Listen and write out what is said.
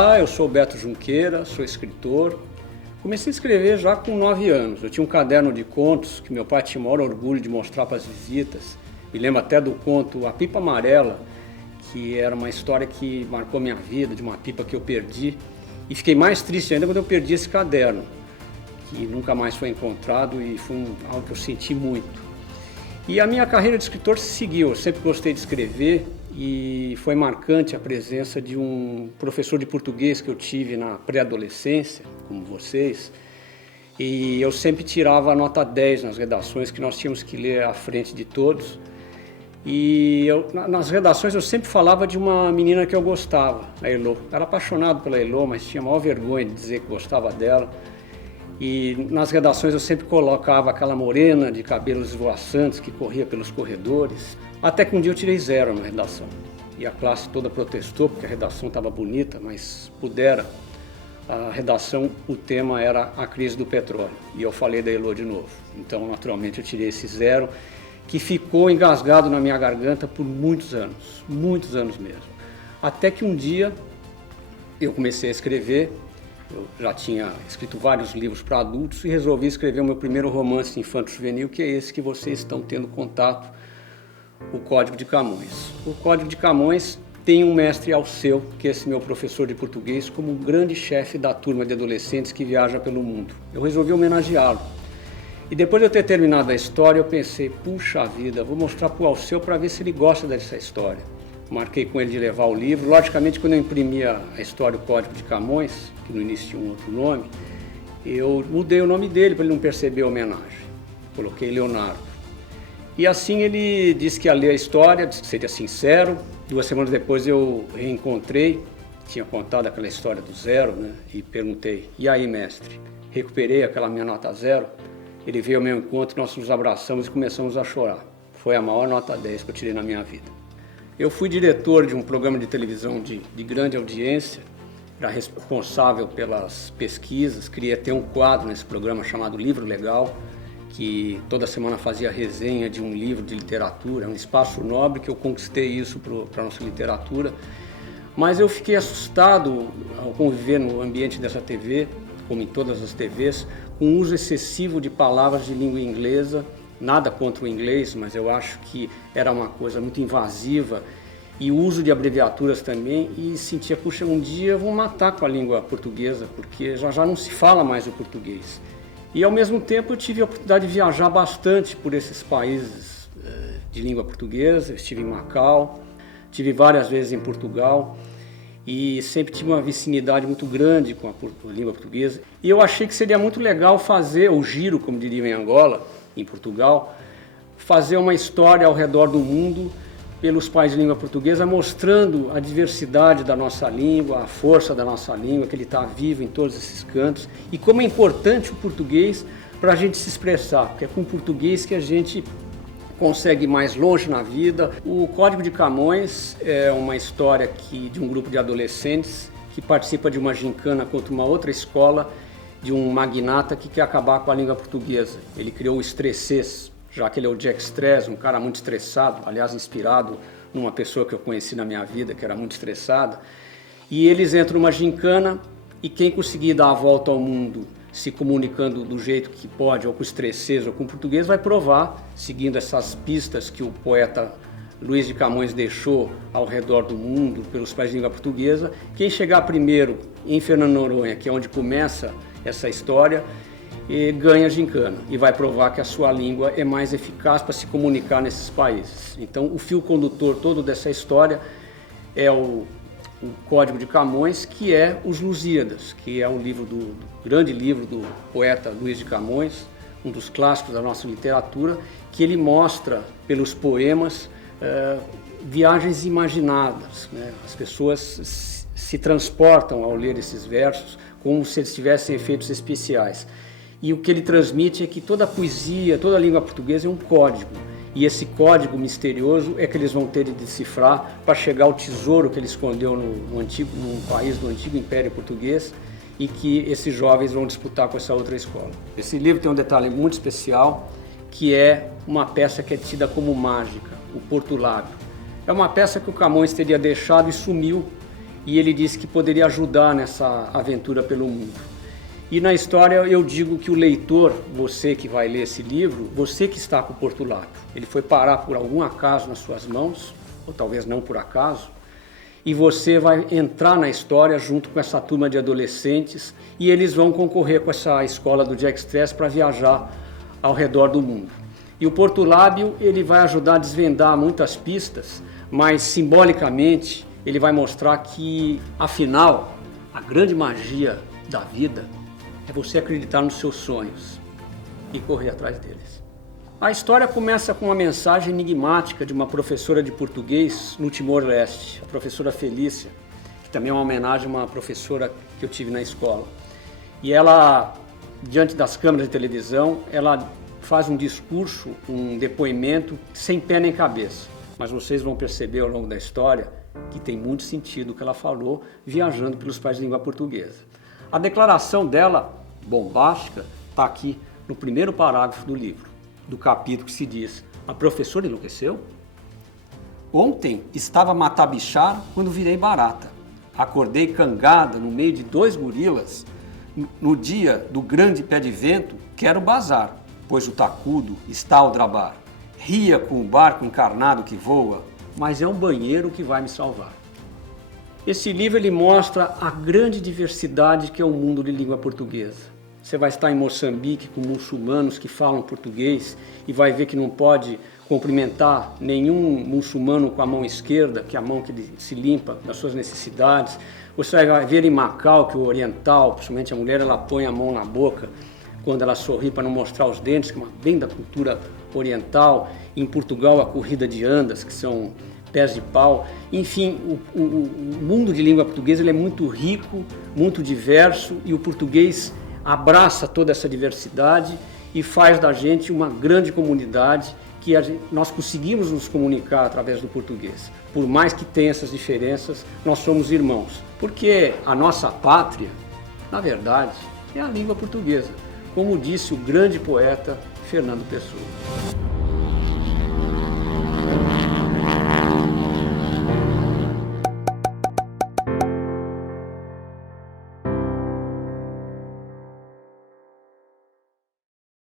Olá, eu sou o Beto Junqueira, sou escritor. Comecei a escrever já com 9 anos. Eu tinha um caderno de contos que meu pai tinha o maior orgulho de mostrar para as visitas. Me lembro até do conto A Pipa Amarela, que era uma história que marcou minha vida, de uma pipa que eu perdi. E fiquei mais triste ainda quando eu perdi esse caderno, que nunca mais foi encontrado e foi algo que eu senti muito. E a minha carreira de escritor seguiu. Eu sempre gostei de escrever e foi marcante a presença de um professor de português que eu tive na pré-adolescência, como vocês, e eu sempre tirava a nota 10 nas redações que nós tínhamos que ler à frente de todos. E nas redações eu sempre falava de uma menina que eu gostava, a Elô. Eu era apaixonado pela Elô, mas tinha a maior vergonha de dizer que gostava dela. E nas redações eu sempre colocava aquela morena de cabelos esvoaçantes que corria pelos corredores. Até que um dia eu tirei 0 na redação. E a classe toda protestou porque a redação estava bonita, mas pudera. A redação, o tema era a crise do petróleo. E eu falei da Elô de novo. Então, naturalmente, eu tirei esse 0, que ficou engasgado na minha garganta por muitos anos mesmo. Até que um dia eu comecei a escrever. Eu já tinha escrito vários livros para adultos e resolvi escrever o meu primeiro romance infanto-juvenil, que é esse que vocês estão tendo contato, O Código de Camões. O Código de Camões tem um mestre Alceu, que é esse meu professor de português, como um grande chefe da turma de adolescentes que viaja pelo mundo. Eu resolvi homenageá-lo. E depois de eu ter terminado a história, eu pensei, puxa vida, vou mostrar para o Alceu para ver se ele gosta dessa história. Marquei com ele de levar o livro. Logicamente, quando eu imprimia a história, O Código de Camões, que no início tinha um outro nome, eu mudei o nome dele para ele não perceber a homenagem. Coloquei Leonardo. E assim ele disse que ia ler a história, disse que seria sincero. 2 semanas depois eu reencontrei, tinha contado aquela história do 0, né? E perguntei, e aí, mestre? Recuperei aquela minha nota 0. Ele veio ao meu encontro, nós nos abraçamos e começamos a chorar. Foi a maior nota 10 que eu tirei na minha vida. Eu fui diretor de um programa de televisão de grande audiência, era responsável pelas pesquisas, queria ter um quadro nesse programa chamado Livro Legal, que toda semana fazia resenha de um livro de literatura, um espaço nobre que eu conquistei isso para a nossa literatura. Mas eu fiquei assustado ao conviver no ambiente dessa TV, como em todas as TVs, com o uso excessivo de palavras de língua inglesa. Nada contra o inglês, mas eu acho que era uma coisa muito invasiva, e o uso de abreviaturas também, e sentia, puxa, um dia eu vou matar com a língua portuguesa, porque já não se fala mais o português. E ao mesmo tempo eu tive a oportunidade de viajar bastante por esses países de língua portuguesa. Eu estive em Macau, estive várias vezes em Portugal, e sempre tive uma vicinidade muito grande com a língua portuguesa. E eu achei que seria muito legal fazer o giro, como diriam em Angola, em Portugal, fazer uma história ao redor do mundo pelos países de língua portuguesa, mostrando a diversidade da nossa língua, a força da nossa língua, que ele está vivo em todos esses cantos, e como é importante o português para a gente se expressar, porque é com o português que a gente consegue ir mais longe na vida. O Código de Camões é uma história de um grupo de adolescentes que participa de uma gincana contra uma outra escola, de um magnata que quer acabar com a língua portuguesa. Ele criou o Estressês, já que ele é o Jack Stress, um cara muito estressado, aliás, inspirado numa pessoa que eu conheci na minha vida, que era muito estressada. E eles entram numa gincana, e quem conseguir dar a volta ao mundo se comunicando do jeito que pode, ou com Estressês ou com português, vai provar, seguindo essas pistas que o poeta Luís de Camões deixou ao redor do mundo, pelos países de língua portuguesa. Quem chegar primeiro em Fernando Noronha, que é onde começa essa história, e ganha a gincana e vai provar que a sua língua é mais eficaz para se comunicar nesses países. Então, o fio condutor todo dessa história é o Código de Camões, que é Os Lusíadas, que é um livro grande livro do poeta Luís de Camões, um dos clássicos da nossa literatura, que ele mostra pelos poemas viagens imaginadas, né? As pessoas se transportam ao ler esses versos como se eles tivessem efeitos especiais. E o que ele transmite é que toda a poesia, toda a língua portuguesa é um código. E esse código misterioso é que eles vão ter de decifrar para chegar ao tesouro que ele escondeu num país do antigo Império Português, e que esses jovens vão disputar com essa outra escola. Esse livro tem um detalhe muito especial, que é uma peça que é tida como mágica, o Porto Lábio. É uma peça que o Camões teria deixado e sumiu. e ele disse que poderia ajudar nessa aventura pelo mundo. E na história eu digo que o leitor, você que vai ler esse livro, você que está com o Porto Lápio, ele foi parar por algum acaso nas suas mãos, ou talvez não por acaso, e você vai entrar na história junto com essa turma de adolescentes e eles vão concorrer com essa escola do Jack Stress para viajar ao redor do mundo. E o Porto Lábio ele vai ajudar a desvendar muitas pistas, mas simbolicamente ele vai mostrar que, afinal, a grande magia da vida é você acreditar nos seus sonhos e correr atrás deles. A história começa com uma mensagem enigmática de uma professora de português no Timor-Leste, a professora Felícia, que também é uma homenagem a uma professora que eu tive na escola. E ela, diante das câmeras de televisão, ela faz um discurso, um depoimento sem pé nem cabeça. Mas vocês vão perceber ao longo da história que tem muito sentido o que ela falou viajando pelos países de língua portuguesa. A declaração dela, bombástica, está aqui no primeiro parágrafo do livro, do capítulo que se diz: a professora enlouqueceu? Ontem estava a matar bichar quando virei barata. Acordei cangada no meio de 2 gorilas. No dia do grande pé de vento, quero bazar, pois o tacudo está ao drabar. Ria com o barco encarnado que voa, mas é um banheiro que vai me salvar. Esse livro ele mostra a grande diversidade que é o mundo de língua portuguesa. Você vai estar em Moçambique com muçulmanos que falam português e vai ver que não pode cumprimentar nenhum muçulmano com a mão esquerda, que é a mão que ele se limpa das suas necessidades. Você vai ver em Macau que o oriental, principalmente a mulher, ela põe a mão na boca quando ela sorri para não mostrar os dentes, que é bem da cultura oriental. Em Portugal, a corrida de andas, que são pés de pau. Enfim, o mundo de língua portuguesa ele é muito rico, muito diverso, e o português abraça toda essa diversidade e faz da gente uma grande comunidade que nós conseguimos nos comunicar através do português. Por mais que tenha essas diferenças, nós somos irmãos, porque a nossa pátria, na verdade, é a língua portuguesa, como disse o grande poeta Fernando Pessoa.